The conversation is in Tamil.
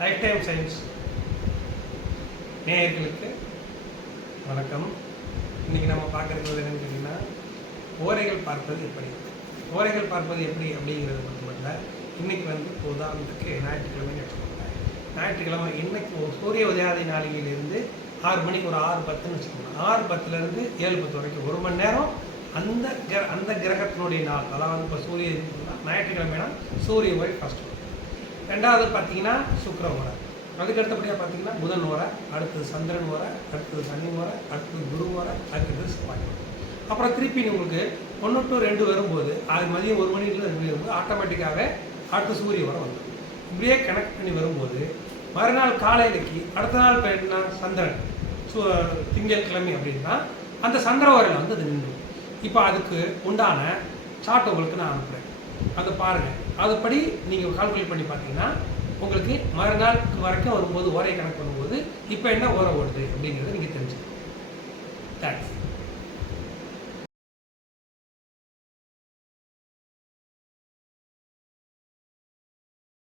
லைஃப் டைம் சயின்ஸ் நேயர்களுக்கு வணக்கம். இன்றைக்கி நம்ம பார்க்குறது என்னென்னு கேட்டிங்கன்னா, ஓரைகள் பார்ப்பது எப்படி அப்படிங்கிறது மட்டுமல்ல. இன்றைக்கி இப்போ உதாரணத்துக்கு ஞாயிற்றுக்கிழமைன்னு வச்சுக்கோங்க. ஞாயிற்றுக்கிழமை இன்றைக்கி ஒரு சூரிய உதயாதி நாளிகையிலிருந்து 6 மணிக்கு ஒரு 6:10ன்னு வச்சுக்கோங்க. 6:10லேருந்து 7:10 வரைக்கும் 1 மணி நேரம் அந்த கிரகத்தினுடைய நாள். அதாவது இப்போ சூரிய ஞாயிற்றுக்கிழமைனா சூரிய ஓரை ஃபஸ்ட்டு வரும். ரெண்டாவது பார்த்தீங்கன்னா சுக்கிர ஓரை. அதுக்கு அடுத்தபடியாக பார்த்தீங்கன்னா புதன் ஓரை, அடுத்தது சந்திரன் ஓரை, அடுத்தது சனி ஓரை, அடுத்தது குரு ஓரை, அடுத்தது செவ்வாய் ஓரை. அப்புறம் திருப்பி உங்களுக்கு 1 to 2 வரும்போது அது மதியம் 1 மணிலேருந்து வரும்போது ஆட்டோமேட்டிக்காகவே அடுத்த சூரிய ஓரை வந்துடும். இப்படியே கனெக்ட் பண்ணி வரும்போது மறுநாள் காலையிலைக்கு அடுத்த நாள் இப்போ என்ன சந்திரன் திங்கட்கிழமை அப்படின்னா அந்த சந்திர ஓரையில் அது நின்றுடும். இப்போ அதுக்கு உண்டான சார்ட் உங்களுக்கு நான் அனுப்புகிறேன், அதை பாருங்கள். அதுபடி நீங்கள் கால்குலேட் பண்ணி பார்த்தீங்கன்னா உங்களுக்கு மறுநாள் வரைக்கும் வரும்போது ஓரையை கணக்கு பண்ணும்போது இப்போ என்ன ஓரை ஓடுது அப்படிங்கிறத நீங்கள் தெரிஞ்சுக்கணும். தேங்க்ஸ்.